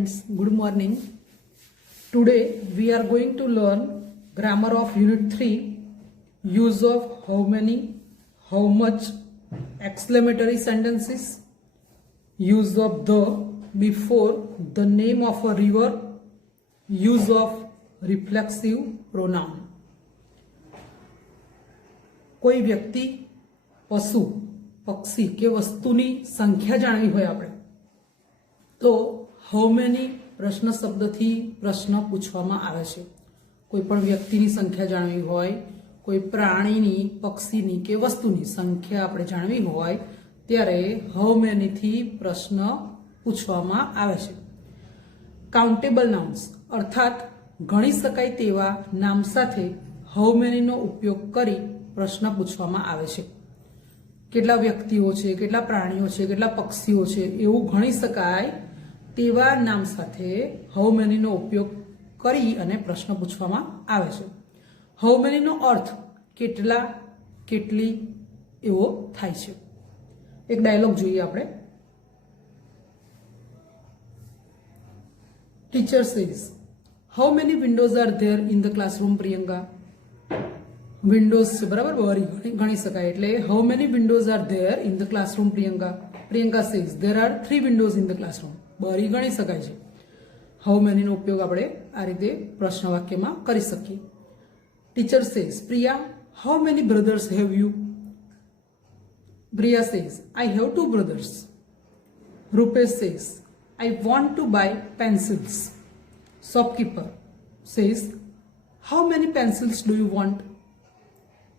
friends, good morning. Today we are going to learn grammar of unit 3, use of how many, how much, exclamatory sentences, use of the before the name of a river, use of reflexive pronoun. કોઈ વ્યક્તિ, પશુ, પક્ષી કે વસ્તુની સંખ્યા જાણવી હોય આપણે તો હાઉ મેની પ્રશ્ન શબ્દથી પ્રશ્ન પૂછવામાં આવે છે. કોઈ પણ વ્યક્તિની સંખ્યા જાણવી હોય, કોઈ પ્રાણીની, પક્ષીની કે વસ્તુની સંખ્યા આપણે જાણવી હોય ત્યારે હાઉ મેની થી પ્રશ્ન પૂછવામાં આવે છે. કાઉન્ટેબલ નાઉન્સ અર્થાત ગણી શકાય તેવા નામ સાથે હાઉ મેનીનો ઉપયોગ કરી પ્રશ્ન પૂછવામાં આવે છે. કેટલા વ્યક્તિઓ છે, કેટલા પ્રાણીઓ છે, કેટલા પક્ષીઓ છે એવું ગણી શકાય તેવા નામ સાથે હાઉ મેનીનો ઉપયોગ કરી અને પ્રશ્ન પૂછવામાં આવે છે. હાઉ મેનીનો અર્થ કેટલા, કેટલી એવો થાય છે. એક ડાયલોગ જોઈએ આપણે. Teacher says, how many Windows are there in the classroom Priyanka? Windows છે બરાબર, બારી ગણી શકાય એટલે how many Windows are there in the classroom Priyanka? Priyanka says there are 3 Windows in the classroom. બારી ગણી શકાય છે. હાઉ મેનીનો ઉપયોગ આપણે આ રીતે પ્રશ્ન વાક્યમાં કરી શકીએ. Teacher says, Priya, how many brothers have you? Priya says, I have 2 brothers. Rupesh says, I want to buy pencils. Shopkeeper says, how many pencils do you want?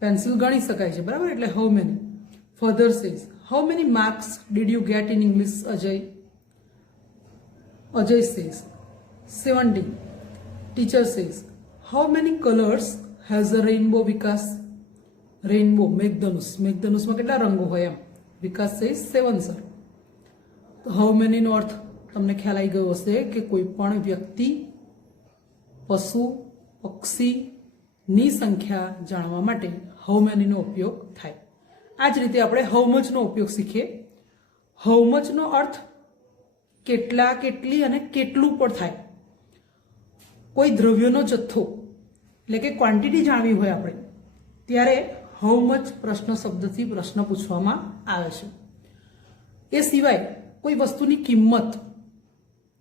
Pencil ગણી શકાય છે બરાબર એટલે how many. Father says, how many marks did you get in English Ajay? Ajay says 17. Teacher says, how many colours has a rainbow Vikas? Rainbow મેઘધનુષ, મેઘધનુષમાં કેટલા રંગો હોય એમ. વિકાસ સેઝ 7 સર. તો હાઉ મેનીનો અર્થ તમને ખ્યાલ આવી ગયો હશે કે કોઈ પણ વ્યક્તિ, પશુ, પક્ષીની સંખ્યા જાણવા માટે હાઉ મેનીનો ઉપયોગ થાય. આ જ રીતે આપણે હાઉ મચનો ઉપયોગ શીખીએ. હાઉ મચનો અર્થ કેટલા, કેટલી અને કેટલું પણ થાય. કોઈ દ્રવ્યનો જથ્થો એટલે કે ક્વોન્ટિટી જાણવી હોય આપણે ત્યારે હાઉ મચ પ્રશ્ન શબ્દથી પ્રશ્ન પૂછવામાં આવે છે. એ સિવાય કોઈ વસ્તુની કિંમત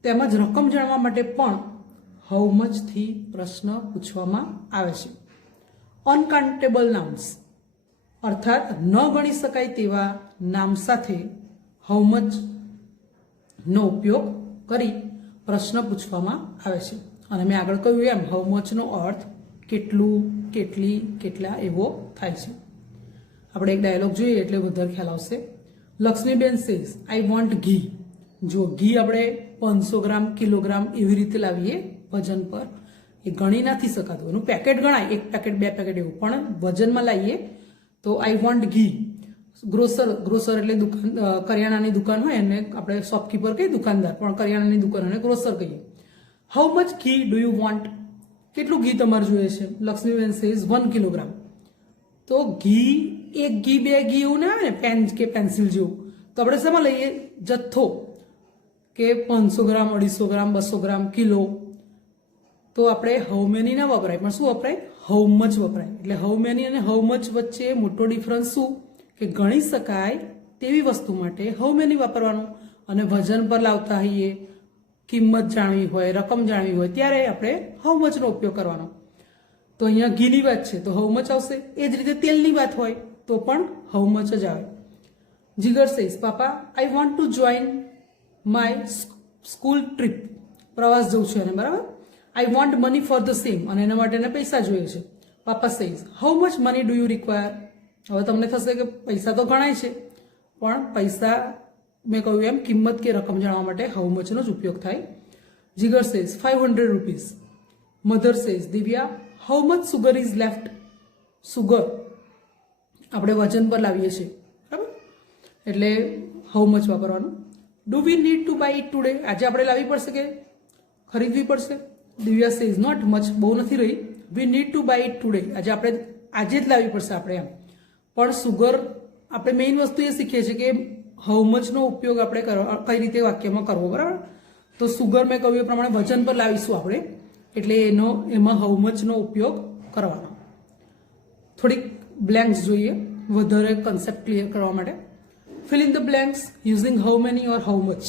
તેમજ રકમ જાણવા માટે પણ હાઉ મચથી પ્રશ્ન પૂછવામાં આવે છે. અનકાઉન્ટેબલ નાઉન્સ અર્થાત ન ગણી શકાય તેવા નામ સાથે હાઉ મચનો ઉપયોગ કરી પ્રશ્ન પૂછવામાં આવે છે. અને મેં આગળ કહ્યું એમ હાઉ મચનો અર્થ કેટલું, કેટલી, કેટલા એવો થાય છે. આપણે એક ડાયલોગ જોઈએ એટલે વધારે ખ્યાલ આવશે. લક્ષ્મીબેન સેઝ, આઈ વોન્ટ ઘી. જો ઘી આપણે 500 ગ્રામ, કિલોગ્રામ એવી રીતે લાવીએ વજન પર, એ ગણી નથી શકાતું. એનું પેકેટ ગણાય, 1 પેકેટ 2 પેકેટ એવું, પણ વજનમાં લાવીએ તો આઈ વોન્ટ ઘી. ગ્રોસર એટલે દુકાન, કરિયાણાની દુકાન હોય એને આપણે શોપકીપર કહીએ, દુકાનદાર, પણ કરિયાણાની દુકાન અને ગ્રોસર કહીએ. હાઉ મચ ઘી ડુ યુ વોન્ટ? કેટલું ઘી તમારે જોઈએ છે? Laxmiben says 1 kilogram. તો ઘી, 1 ઘી 2 ઘી એવું ના આવે ને, પેન કે પેન્સિલ જેવું. તો આપણે શેમાં લઈએ? જથ્થો, કે 500 ગ્રામ, 250 ગ્રામ, 200 ગ્રામ, કિલો. તો આપણે હાઉ મેની ના વપરાય, પણ શું વપરાય? હાઉ મચ વપરાય. એટલે હાઉ મેની અને હાઉ મચ વચ્ચે મોટો ડિફરન્સ શું કે ગણી શકાય તેવી વસ્તુ માટે હાઉ મેની વાપરવાનું, અને વજન પર લાવતા હોઈએ, કિંમત જાણવી હોય, રકમ જાણવી હોય ત્યારે આપણે હાઉ મચનો ઉપયોગ કરવાનો. તો અહીંયા ઘીની વાત છે તો હાઉ મચ આવશે. એ જ રીતે તેલની વાત હોય તો પણ હાઉ મચ જ આવે. Jigar says, papa, I want to join my school trip. પ્રવાસ જવું છે અને બરાબર. I want money for the same, અને એના માટે પૈસા જોઈએ છે. Papa says, how much money do you require? હવે તમને થશે કે પૈસા તો ગણાય છે, પણ પૈસા મેં કહ્યું એમ કિંમત કે રકમ જાણવા માટે હાઉ મચનો જ ઉપયોગ થાય. Jigar says 500 rupees. Mother says, Divya, how much sugar is left? Sugar આપણે વજન પર લાવીએ છીએ બરાબર એટલે હાઉ મચ વાપરવાનું. Do we need to buy it today? આજે આપણે લાવવી પડશે કે ખરીદવી પડશે? દિવ્યા સેઝ, નોટ મચ, બહુ નથી રહી. We need to buy it today, આજે જ લાવવી પડશે આપણે એમ. પણ સુગર આપણે મેઇન વસ્તુ એ શીખીએ છીએ કે હાઉ મચનો ઉપયોગ આપણે કઈ રીતે વાક્યમાં કરવો બરાબર. તો સુગર મેં કહ્યું એ પ્રમાણે વજન પર લાવીશું આપણે, એટલે એમાં હાઉ મચનો ઉપયોગ કરવાનો. થોડીક બ્લેન્ક્સ જોઈએ વધારે કન્સેપ્ટ ક્લિયર કરવા માટે. Fill in the blanks using how many or how much.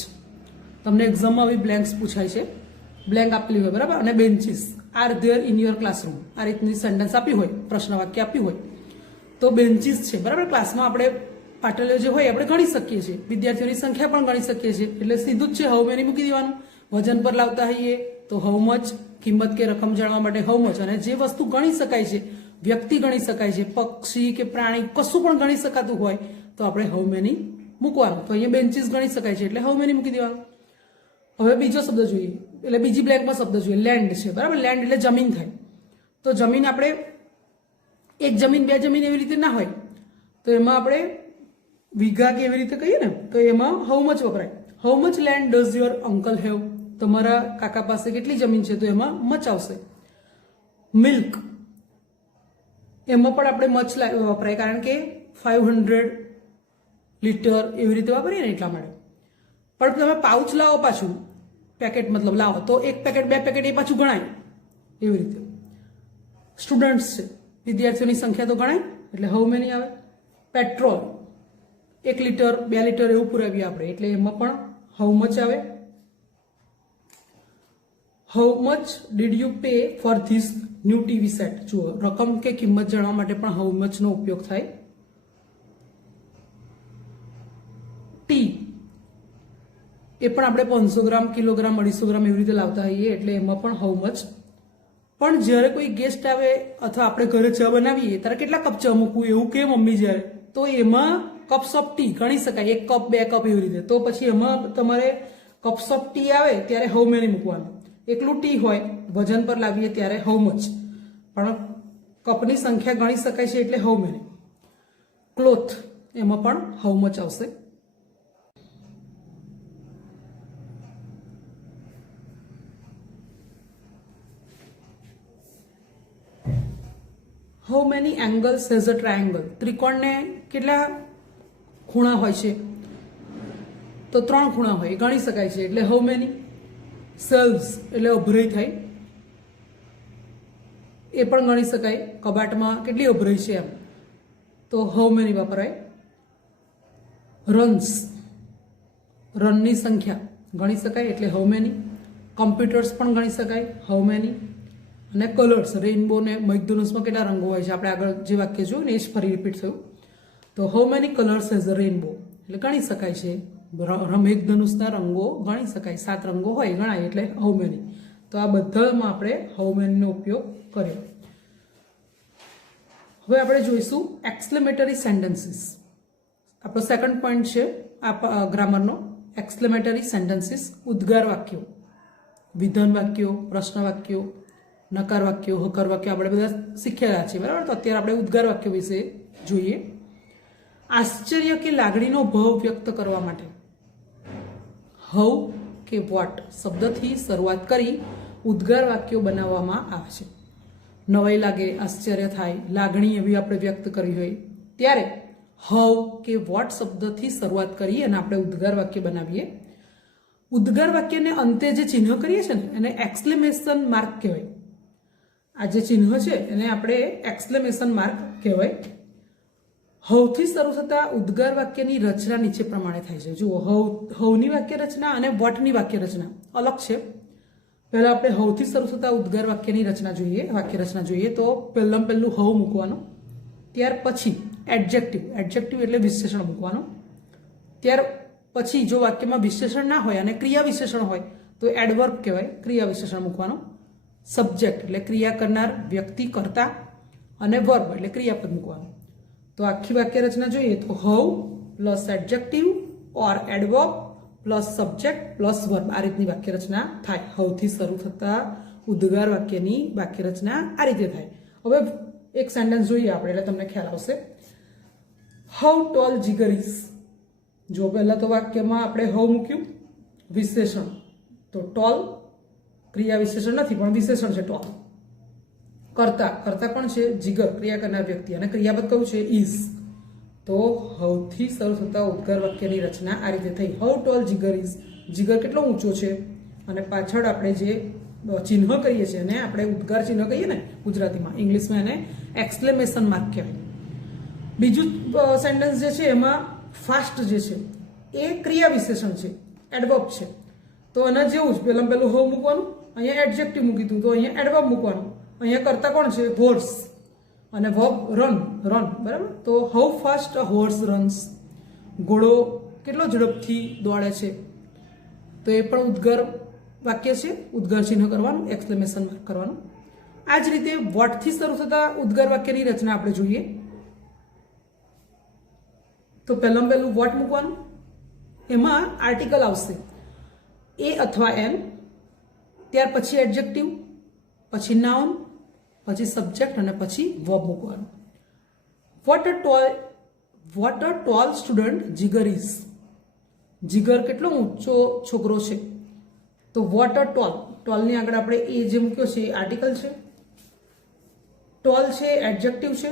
તમને એક્ઝામમાં આવી બ્લેન્ક્સ પૂછાય છે, બ્લેન્ક આપેલી હોય બરાબર, અને benches are there in your classroom, આ રીતની સેન્ટેન્સ આપી હોય, પ્રશ્ન વાક્ય આપ્યું હોય તો બેન્ચીસ છે બરાબર. ક્લાસમાં આપણે પાટલીઓ જે હોય આપણે ગણી શકીએ છીએ, વિદ્યાર્થીઓની સંખ્યા પણ ગણી શકીએ છીએ, એટલે સીધું જ છે હાઉ મેની મૂકી દેવાનું. વજન પર લાવતા હોઈએ તો હાઉ મચ, કિંમત કે રકમ જાણવા માટે હાઉ મચ, અને જે વસ્તુ ગણી શકાય છે, વ્યક્તિ ગણી શકાય છે, પક્ષી કે પ્રાણી કશું પણ ગણી શકાતું હોય તો આપણે હાઉ મેની મૂકવાનું. તો અહીંયા બેન્ચીસ ગણી શકાય છે એટલે હાઉ મેની મૂકી દેવાનું. હવે બીજો શબ્દ જોઈએ, એટલે બીજી બ્લેકમાં શબ્દ જોઈએ, લેન્ડ છે બરાબર. લેન્ડ એટલે જમીન થાય. તો જમીન આપણે એક જમીન બે જમીન એવી રીતે ના હોય, તો એમાં આપણે વીઘા કે એવી રીતે કહીએ ને, તો એમાં હાઉ મચ વપરાય. How much land does your uncle have, તમારા કાકા પાસે કેટલી જમીન છે, તો એમાં મચ આવશે. મિલ્ક, એમાં પણ આપણે મચ વપરાય, કારણ કે 500 લીટર એવી રીતે વાપરીએ ને એટલા માટે. પણ તમે પાઉચ લાવો પાછું, પેકેટ મતલબ લાવો, તો એક પેકેટ બે પેકેટ એ પાછું ગણાય એવી રીતે. સ્ટુડન્ટ્સ છે, વિદ્યાર્થીઓની સંખ્યા તો ગણાય, એટલે હાઉ મેની આવે. પેટ્રોલ 1 લીટર 2 લીટર એવું પુરાવીએ આપણે, એટલે એમાં પણ હાઉ મચ આવે. How much did you pay for this new TV set. જુઓ, રકમ કે કિંમત જાણવા માટે પણ હાઉ મચનો ઉપયોગ થાય. ટી, એ પણ આપણે 500 ગ્રામ, કિલોગ્રામ, 250 ગ્રામ એવી રીતે લાવતા હોઈએ, એટલે એમાં પણ હાઉ મચ. પણ જ્યારે કોઈ ગેસ્ટ આવે અથવા આપણે ઘરે ચા બનાવીએ ત્યારે કેટલા કપ ચા મૂકવું એવું કે મમ્મી જ્યારે, તો એમાં કપ્સ ઓફ ટી ગણી શકાય, 1 કપ 2 કપ એવી રીતે. તો પછી એમાં તમારે કપ્સ ઓફ ટી આવે ત્યારે હાઉ મેની મૂકવાનું. એકલું ટી હોય વજન પર લાવીએ ત્યારે હાઉ મચ, પણ કપની સંખ્યા ગણી શકાય છે એટલે હાઉ મેની. ક્લોથ, એમાં પણ હાઉ મચ આવશે. How many angles has a triangle. ત્રિકોણને કેટલા ખૂણા હોય છે, તો 3 ખૂણા હોય, ગણી શકાય છે એટલે હાઉ મેની. સેલ્સ એટલે અભરાઈ થાય, એ પણ ગણી શકાય, કબાટમાં કેટલી અભરાઈ છે એમ, તો હાઉ મેની વપરાય. રન્સ, રનની સંખ્યા ગણી શકાય એટલે હાઉ મેની. કમ્પ્યુટર્સ પણ ગણી શકાય, હાઉ મેની. અને કલર્સ, રેઇનબો ને મેઘધનુષમાં કેટલા રંગો હોય છે, આપણે આગળ જે વાક્ય જોયું ને એ જ ફરી રિપીટ થયું. તો how many colours has a rainbow, એટલે ગણી શકાય છે, મેઘધનુષના રંગો ગણી શકાય, 7 રંગો હોય ગણાય એટલે હાઉ મેની. તો આ બધામાં આપણે હાઉ મેનીનો ઉપયોગ કર્યો. હવે આપણે જોઈશું એક્સક્લેમેટરી સેન્ટેન્સીસ. આપણો સેકન્ડ પોઈન્ટ છે આ ગ્રામરનો, એક્સક્લેમેટરી સેન્ટેન્સીસ. ઉદ્ગાર વાક્યો, વિધાન વાક્યો, પ્રશ્ન વાક્યો, નકાર વાક્યો, હકાર વાક્યો આપણે બધા શીખ્યા છીએ બરાબર. તો અત્યારે આપણે ઉદ્ગાર વાક્યો વિશે જોઈએ. આશ્ચર્ય કે લાગણીનો ભાવ વ્યક્ત કરવા માટે હાઉ કે વોટ શબ્દથી શરૂઆત કરી ઉદ્ગાર વાક્યો બનાવવામાં આવે છે. નવાઈ લાગે, આશ્ચર્ય થાય, લાગણી એવી આપણે વ્યક્ત કરી હોય ત્યારે હાઉ કે વોટ શબ્દથી શરૂઆત કરી અને આપણે ઉદ્ગાર વાક્ય બનાવીએ. ઉદ્ગાર વાક્યને અંતે જે ચિહ્ન કરીએ છીએ ને એને એક્સક્લેમેશન માર્ક કહેવાય. આ જે ચિહ્ન છે એને આપણે એક્સક્લેમેશન માર્ક કહેવાય. હવથી શરૂ થતા ઉદ્ગાર વાક્યની રચના નીચે પ્રમાણે થાય છે. જુઓ, હવની વાક્ય રચના અને વોટની વાક્ય રચના અલગ છે. પહેલા આપણે હવથી શરૂ થતા ઉદ્ગાર વાક્યની રચના જોઈએ, વાક્ય રચના જોઈએ. તો પહેલું હવ મૂકવાનું, ત્યાર પછી એડજેક્ટિવ, એડજેક્ટિવ એટલે વિશેષણ મૂકવાનું. ત્યાર પછી જો વાક્યમાં વિશેષણ ના હોય અને ક્રિયા વિશેષણ હોય તો એડવર્બ કહેવાય, ક્રિયા વિશેષણ મૂકવાનું. સબ્જેક્ટ એટલે ક્રિયા કરનાર વ્યક્તિ, કર્તા, અને વર્બ એટલે ક્રિયાપદ મૂકવાનું. તો આખી વાક્ય રચના જોઈએ તો how plus adjective or adverb plus subject plus verb, આ રીતની વાક્ય રચના થાય. હવથી શરૂ થતા ઉદ્ગાર વાક્યની વાક્ય રચના આ રીતે થાય. હવે એક સેન્ટેન્સ જોઈએ આપણે એટલે તમને ખ્યાલ આવશે. How tall Jigar is. જો પહેલા તો વાક્યમાં આપણે હવ મૂક્યું, વિશેષણ તો ટોલ, ક્રિયા વિશેષણ નથી પણ વિશેષણ છે ટોલ. કર્તા, કર્તા કોણ છે? જીગર, ક્રિયા કરનાર વ્યક્તિ, અને ક્રિયાપદ કયું છે? ઇઝ. તો હવથી શરૂ થતા ઉદ્ગાર વાક્યની રચના આ રીતે થઈ. How tall Jigar is. જીગર કેટલો ઊંચો છે? અને પાછળ આપણે જે ચિહ્ન કહીએ છીએ એને આપણે ઉદ્ગાર ચિહ્ન કહીએ ને ગુજરાતીમાં, ઇંગ્લિશમાં એને એક્સક્લેમેશન માર્ક કહેવાય. બીજું સેન્ટેન્સ જે છે એમાં ફાસ્ટ જે છે એ ક્રિયા વિશેષણ છે, એડવર્બ છે. તો એના જેવું જ પહેલું હવ મૂકવાનું, અહીંયા એડજેક્ટિવ મૂકી દીધું તો અહીંયા એડવર્બ મૂકવાનું. અહીંયા કરતા કોણ છે? હોર્સ. અને વર્બ રન, બરાબર. તો how fast a horse runs, ઘોડો કેટલો ઝડપથી દોડે છે. તો એ પણ ઉદ્ગાર વાક્ય છે, ઉદ્ગાર ચિહ્ન કરવાનું, એક્સક્લેમેશન માર્ક કરવાનું. આ જ રીતે વોટથી શરૂ થતા ઉદ્ગાર વાક્યની રચના આપણે જોઈએ. તો પહેલું વોટ મૂકવાનું, એમાં આર્ટિકલ આવશે એ અથવા એન, ત્યાર પછી એડજેક્ટિવ, પછી નાઉન, પછી સબ્જેક્ટ અને પછી વર્બ મૂકવાનું. What a tall student Jigar is, જીગર કેટલો ઊંચો છોકરો છે. તો વોટ અ ટોલની આગળ આપણે એ જે મૂક્યો છે એ આર્ટિકલ છે, ટોલ છે એડજેક્ટિવ છે,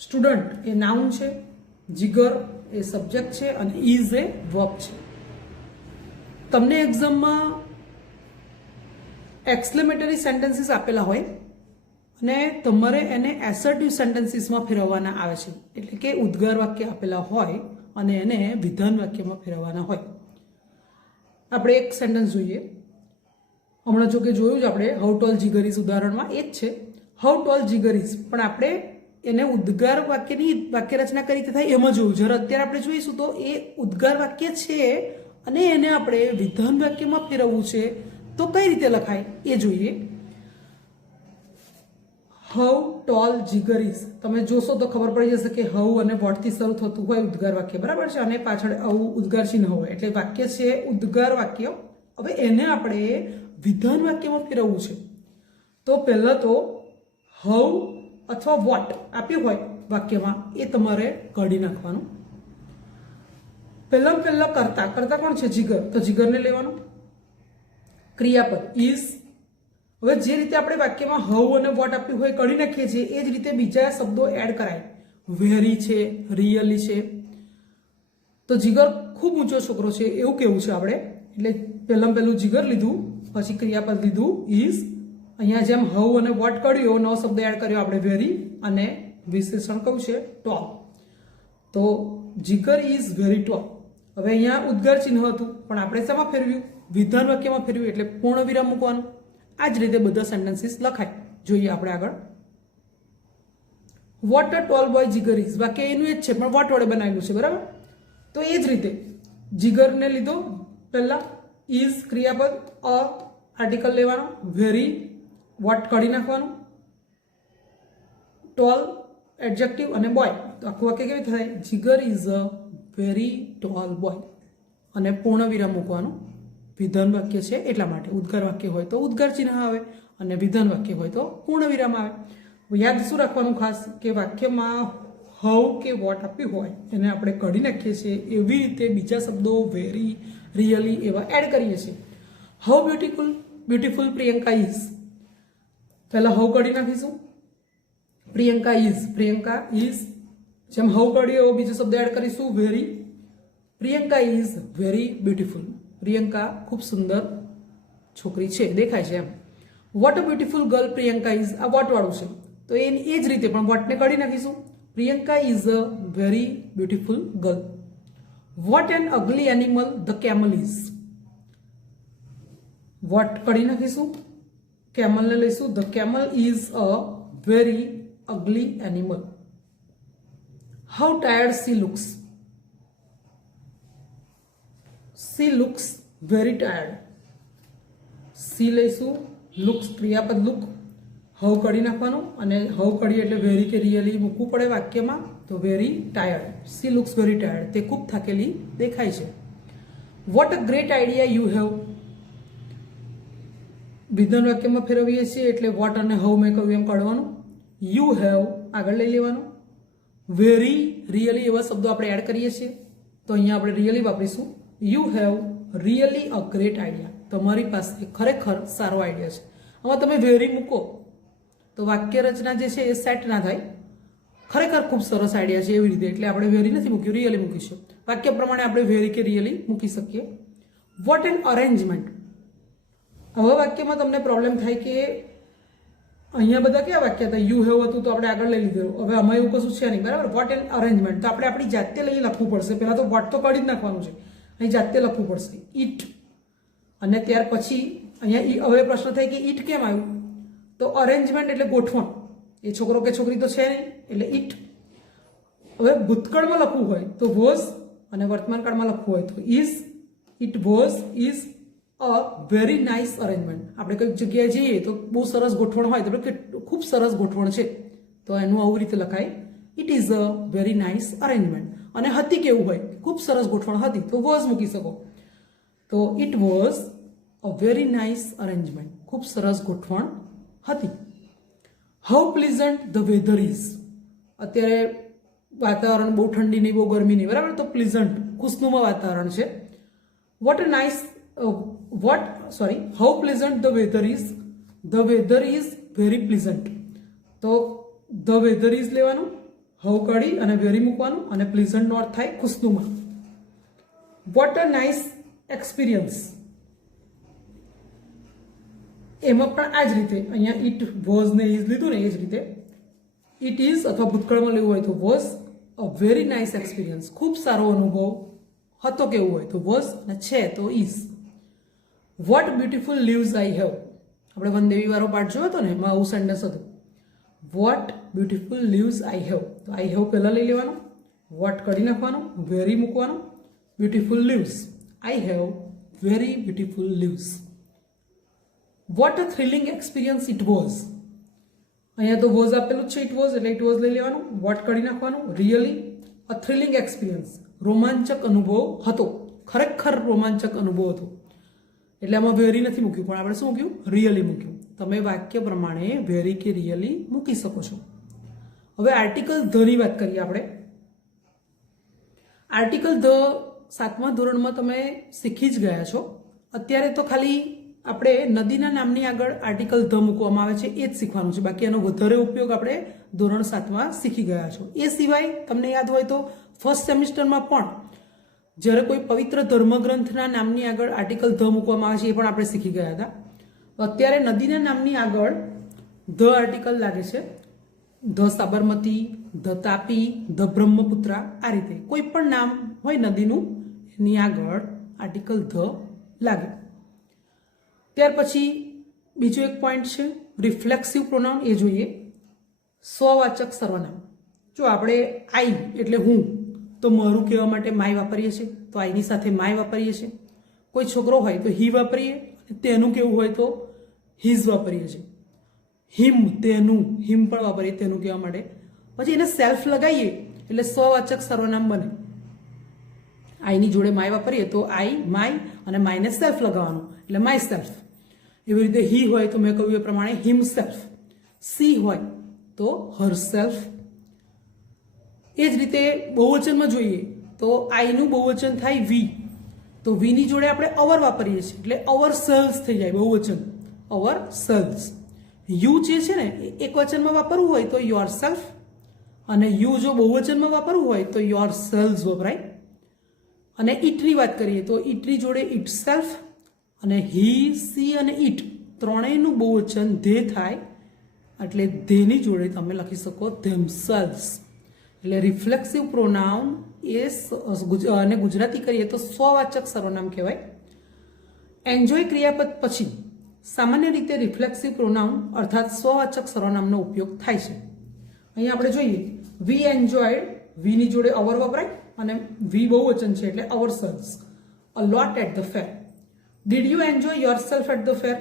સ્ટુડન્ટ એ નાઉન છે, જીગર એ સબ્જેક્ટ છે અને ઇઝ એ વર્બ છે. તમને એક્ઝામમાં એક્સક્લેમેટરી સેન્ટેન્સીસ આપેલા હોય અને તમારે એને એસર્ટિવ સેન્ટેન્સીસમાં ફેરવવાના આવે છે, એટલે કે ઉદ્ગાર વાક્ય આપેલા હોય અને એને વિધાન વાક્યમાં ફેરવવાના હોય. આપણે એક સેન્ટેન્સ જોઈએ. હમણાં જો કે જોયું જ આપણે હાઉ ટોલ જીગર ઇઝ ઉદાહરણમાં એ જ છે, હાઉ ટોલ જીગર ઇઝ. પણ આપણે એને ઉદ્ગાર વાક્યની વાક્ય રચના કઈ રીતે થાય એમાં જોયું. જ્યારે અત્યારે આપણે જોઈશું તો એ ઉદ્ગાર વાક્ય છે અને એને આપણે વિધાન વાક્યમાં ફેરવવું છે, તો કઈ રીતે લખાય એ જોઈએ. હાઉ ટોલ જીગર ઇઝ, તમે જોશો તો ખબર પડી જશે કે હાઉ અને વોટથી શરૂ થતું હોય ઉદ્ગાર વાક્ય, બરાબર છે, અને પાછળ આવું ઉદ્ગાર ચિહ્ન હોય એટલે વાક્ય છે ઉદ્ગાર વાક્ય. હવે એને આપણે વિધાન વાક્યમાં ફેરવવું છે. તો પહેલા તો હાઉ અથવા વોટ આપ્યું હોય વાક્યમાં એ તમારે કાઢી નાખવાનું. પહેલા કરતા કોણ છે? જીગર. તો જીગરને લેવાનું. ક્રિયાપદ ઇઝ. હવે જે રીતે આપણે વાક્યમાં હાઉ અને વોટ આપ્યું હોય કાઢી નાખીએ છીએ એ જ રીતે બીજા શબ્દો એડ કરાય. વેરી છે, રિયલી છે. તો જીગર ખૂબ ઊંચો છોકરો છે એવું કેવું છે આપણે, એટલે પહેલું જીગર લીધું, પછી ક્રિયાપદ લીધું ઇઝ. અહીંયા જેમ હાઉ અને વોટ કાઢ્યો નવો શબ્દ એડ કર્યો આપણે વેરી, અને વિશેષણ કયું છે? ટોલ. તો જીગર ઇઝ વેરી ટોલ. હવે અહીંયા ઉદ્ગાર ચિહ્ન હતું પણ આપણે શેમાં ફેરવ્યું? વિધાન વાક્યમાં ફેરવ્યું, એટલે પૂર્ણ વિરામ મૂકવાનું. આ જ રીતે બધા સેન્ટેન્સીસ લખાય. જોઈએ આપણે આગળ. Vote a toll boy Jigar is, વાક્ય એનું એ જ છે પણ વોટ વડે બનાવેલું છે, બરાબર. તો એ જ રીતે જીગરને લીધો પહેલા, ઇઝ ક્રિયાપદ, અ આર્ટિકલ લેવાનો, વેરી વોટ કાઢી નાખવાનું, ટોલ એડજેક્ટિવ અને બોય. તો આખું વાક્ય કેવી થાય? Jigar is a very tall boy. અને પૂર્ણ વિરામ મૂકવાનું. વિધાન વાક્ય છે એટલા માટે. ઉદ્ગાર વાક્ય હોય તો ઉદ્ગાર ચિહ્ન આવે અને વિધાન વાક્ય હોય તો પૂર્ણ વિરામ આવે. યાદ શું રાખવાનું ખાસ કે વાક્યમાં હાઉ કે વોટ આપ્યું હોય એને આપણે કાઢી નાખીએ છીએ, એવી રીતે બીજા શબ્દો વેરી, રિયલી એવા એડ કરીએ છીએ. How beautiful Priyanka is. પહેલા હાઉ કાઢી નાખીશું. પ્રિયંકા ઇઝ. જેમ હાઉ કાઢીએ એવો બીજો શબ્દ એડ કરીશું very. Priyanka is very beautiful. Priyanka ખૂબ સુંદર છોકરી છે, દેખાય છે એમ. What a beautiful girl Priyanka is, આ વોટ વાળું છે તો એ જ રીતે પણ વોટને કાઢી નાખીશું. Priyanka is a very beautiful girl. What an ugly animal the camel is. What કાઢી નાખીશું, કેમલને લઈશું. The camel is a very ugly animal. How tired she looks. She looks very tired. She લઈશું, લુક્સ ક્રિયાપદ લુક, હાઉ કાઢી નાખવાનું અને how કાઢીએ એટલે વેરી કે રિયલી મૂકવું પડે વાક્યમાં. તો very tired. She looks very tired, તે ખૂબ થાકેલી દેખાય છે. What a great idea you have. વિધાન વાક્યમાં ફેરવીએ છીએ એટલે વોટ અને હાઉ મેં કહ્યું એમ કાઢવાનું. યુ હેવ આગળ લઈ લેવાનું. વેરી, રિયલી એવા શબ્દો આપણે એડ કરીએ છીએ તો અહીંયા આપણે રિયલી વાપરીશું. You have really a great idea. તમારી પાસે ખરેખર સારો આઈડિયા છે. આમાં તમે વેરી મૂકો તો વાક્ય રચના જે છે એ સેટ ના થાય. ખરેખર ખૂબ સરસ આઈડિયા છે એવી રીતે, એટલે આપણે વેરી નથી મૂક્યું, રિયલી મૂકીશું. વાક્ય પ્રમાણે આપણે વેરી કે રિયલી મૂકી શકીએ. What an arrangement. હવે વાક્યમાં તમને પ્રોબ્લેમ થાય કે અહીંયા બધા કેવા વાક્ય હતા, યુ હેવ હતું તો આપણે આગળ લઈ લીધેલું. હવે આમાં એવું કશું છે નહીં, બરાબર. વોટ એન્ડ અરેન્જમેન્ટ તો આપણે આપણી જાતે લઈ લખવું પડશે. પહેલા તો વોટ તો કાઢી જ નાખવાનું છે, અહીં જાતે લખવું પડશે. ઈટ, અને ત્યાર પછી અહીંયા હવે પ્રશ્ન થાય કે ઈટ કેમ આવ્યું, તો અરેન્જમેન્ટ એટલે ગોઠવણ. એ છોકરો કે છોકરી તો છે નહીં એટલે ઈટ. હવે ભૂતકાળમાં લખવું હોય તો વોઝ, અને વર્તમાન કાળમાં લખવું હોય તો is. It was is a very nice arrangement. આપણે કઈક જગ્યાએ જઈએ તો બહુ સરસ ગોઠવણ હોય તો કે ખૂબ સરસ ગોઠવણ છે, તો એનું આવું રીતે લખાય, it is a very nice arrangement. અને હતી કેવું હોય, ખૂબ સરસ ગોઠવણ હતી તો વોઝ મૂકી શકો. તો it was a very nice arrangement, ખૂબ સરસ ગોઠવણ હતી. How pleasant the weather is. અત્યારે વાતાવરણ બહુ ઠંડી નહીં, બહુ ગરમી નહીં, બરાબર. તો પ્લીઝન્ટ ખુશનુમા વાતાવરણ છે. What a nice how pleasant the weather is. The weather is very pleasant. તો ધ વેધર ઇઝ લેવાનું, હાઉ કાઢી અને વેરી મૂકવાનું, અને પ્લીઝન્ટ નો અર્થ થાય ખુશનુમા. What a nice experience. એમાં પણ આ જ રીતે અહીંયા ઇટ વોઝ ને ઇઝ લીધું ને, એ જ રીતે ઇટ ઇઝ અથવા ભૂતકાળમાં લેવું હોય તો was a very nice experience, ખૂબ સારો અનુભવ હતો કેવું હોય તો વોઝ, અને છે તો is. What beautiful leaves I have. આપણે વનદેવી વાળો પાઠ જોયો હતો ને, એમાં આવું સેન્ટેન્સ હતું. What beautiful leaves I have. તો આઈ હેવ પહેલા લઈ લેવાનું, વોટ કાઢી નાખવાનું, વેરી મૂકવાનું, beautiful leaves. I have very beautiful leaves. What a thrilling experience it was. અહીંયા તો વોઝ આપેલું છે, ઇટ વોઝ એટલે ઇટ વોઝ લઈ લેવાનું, વોટ કાઢી નાખવાનું. રિયલી અ થ્રિલિંગ એક્સપિરિયન્સ, રોમાંચક અનુભવ હતો, ખરેખર રોમાંચક અનુભવ હતો. એટલે આમાં વેરી નથી મૂક્યું, પણ આપણે શું મૂક્યું, રિયલી મૂક્યું. તમે વાક્ય પ્રમાણે વેરી કે રિયલી મૂકી શકો છો. હવે આર્ટિકલ ધ ની વાત કરીએ આપણે. આર્ટિકલ ધ 7મા ધોરણમાં તમે શીખી જ ગયા છો. અત્યારે તો ખાલી આપણે નદીના નામની આગળ આર્ટિકલ ધ મૂકવામાં આવે છે એ જ શીખવાનું છે. બાકી એનો વધારે ઉપયોગ આપણે ધોરણ 7માં શીખી ગયા છો. એ સિવાય તમને યાદ હોય તો ફર્સ્ટ સેમિસ્ટરમાં પણ જ્યારે કોઈ પવિત્ર ધર્મગ્રંથના નામની આગળ આર્ટિકલ ધ મૂકવામાં આવે છે એ પણ આપણે શીખી ગયા હતા. અત્યારે નદીના નામની આગળ ધ આર્ટિકલ લાગે છે. The Sabarmati, the Tapi, the Brahmaputra, આ રીતે કોઈ પણ નામ હોય નદીનું એની આગળ આર્ટિકલ ધ લાગે. ત્યાર પછી બીજો એક પોઈન્ટ છે રિફ્લેક્સિવ પ્રોનાઉન, એ જોઈએ. સ્વવાચક સર્વનામ. જો આપણે આઈ એટલે હું, તો મારું કહેવા માટે માય વાપરીએ છીએ, તો આઈની સાથે માય વાપરીએ છીએ. કોઈ છોકરો હોય તો હી વાપરીએ, તેનું કેવું હોય તો હિઝ વાપરીએ છીએ. હિમ, તેનું, હિમ પણ વાપરીએ તેનું કહેવા માટે. પછી એને સેલ્ફ લગાવીએ એટલે સ્વવાચક સર્વનામ બને. આઈની જોડે માય વાપરીએ તો આઈ, માય, અને માયને સેલ્ફ લગાવવાનું એટલે માય સેલ્ફ. એવી રીતે હી હોય તો મેં કહ્યું એ પ્રમાણે હિમ સેલ્ફ. સી હોય તો હર સેલ્ફ. એ જ રીતે બહુવચનમાં જોઈએ તો આઈનું બહુવચન થાય વી, તો વીની જોડે આપણે અવર વાપરીએ છીએ એટલે અવર સેલ્સ થઈ જાય બહુવચન, અવર સેલ્સ. યુ જે છે ને એક વચનમાં વાપરવું હોય તો યોર સેલ્ફ, અને યુ જો બહુવચનમાં વાપરવું હોય તો યોર સેલ્સ વપરાય. અને ઈટની વાત કરીએ તો ઈટની જોડે ઇટ સેલ્ફ, અને હી, સી અને ઈટ ત્રણેયનું બહુવચન ધે થાય એટલે ધેની જોડે તમે લખી શકો ધેમસેલ્વ્સ. એટલે રિફ્લેક્સિવ પ્રોનાઉન એ અને ગુજરાતી કરીએ તો સ્વવાચક સર્વનામ કહેવાય. એન્જોય ક્રિયાપદ પછી સામાન્ય રીતે રિફ્લેક્સિવ પ્રોનાઉન અર્થાત સ્વવાચક સર્વનામનો ઉપયોગ થાય છે. અહીંયા આપણે જોઈએ વી એન્જોયડ, વીની જોડે અવર વપરાય અને વી બહુવચન છે એટલે ourselves. A lot at the fair. Did you enjoy yourself at the fair.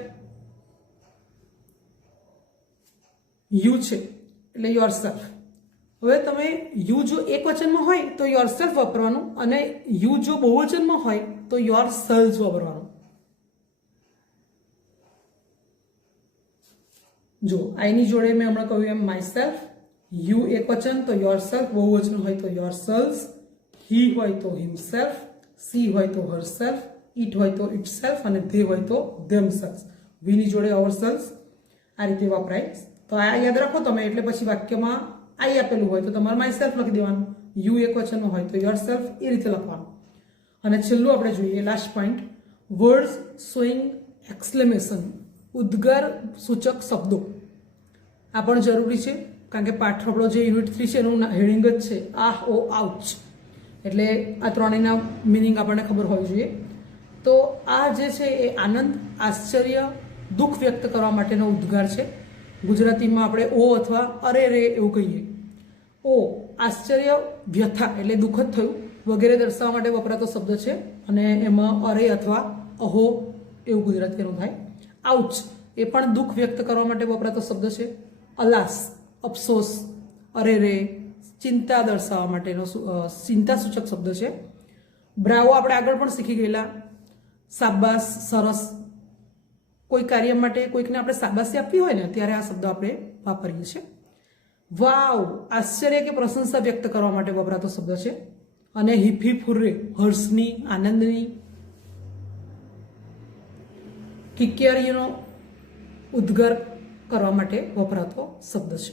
You છે એટલે યોર સેલ્ફ. હવે તમે યુ જો એક વચનમાં હોય તો યોર સેલ્ફ વાપરવાનું, અને યુ જો બહુવચનમાં હોય તો યોર સેલ્સ વાપરવાનું. જો આઈની જોડે મેં હમણાં કહ્યું એમ માય સેલ્ફ, યુ એક વચન તો યોર સેલ્ફ, બહુવચન હોય તો યોર સેલ્સ, હી હોય તો હિમસેલ્ફ, સી હોય તો હર સેલ્ફ, ઇટ હોય તો ઇટ સેલ્ફ, અને ધે હોય તો ધેમ સેલ્સ. વીની જોડે અવર સેલ્સ આ રીતે વપરાય. તો આ યાદ રાખો તમે, એટલે પછી વાક્યમાં આઈ આપેલું હોય તો તમારે માય સેલ્ફ લખી દેવાનું, યુ એક વચનમાં હોય તો યોર સેલ્ફ, એ રીતે લખવાનું. અને છેલ્લું આપણે જોઈએ last point, words showing exclamation ઉદ્ગાર સૂચક શબ્દો આ પણ જરૂરી છે, કારણ કે પાઠ આપણો જે યુનિટ 3 છે એનું હેડિંગ જ છે આહ ઓ આઉચ, એટલે આ ત્રણેયના મિનિંગ આપણને ખબર હોવી જોઈએ. તો આ જે છે એ આનંદ, આશ્ચર્ય, દુઃખ વ્યક્ત કરવા માટેનો ઉદ્ગાર છે. ગુજરાતીમાં આપણે ઓ અથવા અરે રે એવું કહીએ. ઓ આશ્ચર્ય, વ્યથા એટલે દુઃખ જ થયું વગેરે દર્શાવવા માટે વપરાતો શબ્દ છે, અને એમાં અરે અથવા અહો એવું ગુજરાતીનું થાય. આઉચ એ પણ દુઃખ વ્યક્ત કરવા માટે વપરાતો શબ્દ છે. અલાસ અફસોસ, અરે રે ચિંતા દર્શાવવા માટેનો ચિંતા સૂચક શબ્દ છે. બ્રાવો આપણે આગળ પણ શીખી ગયેલા, શાબાશ, સરસ. કોઈ કાર્ય માટે કોઈકને આપણે શાબાશી આપવી હોય ને ત્યારે આ શબ્દ આપણે વાપરીએ છીએ. વાવ આશ્ચર્ય કે પ્રશંસા વ્યક્ત કરવા માટે વપરાતો શબ્દ છે. અને હિફી ફુર્રે હર્ષની, આનંદની. કિકિયારીનો ઉદ્ગાર કરવા માટે વપરાતો શબ્દ છે.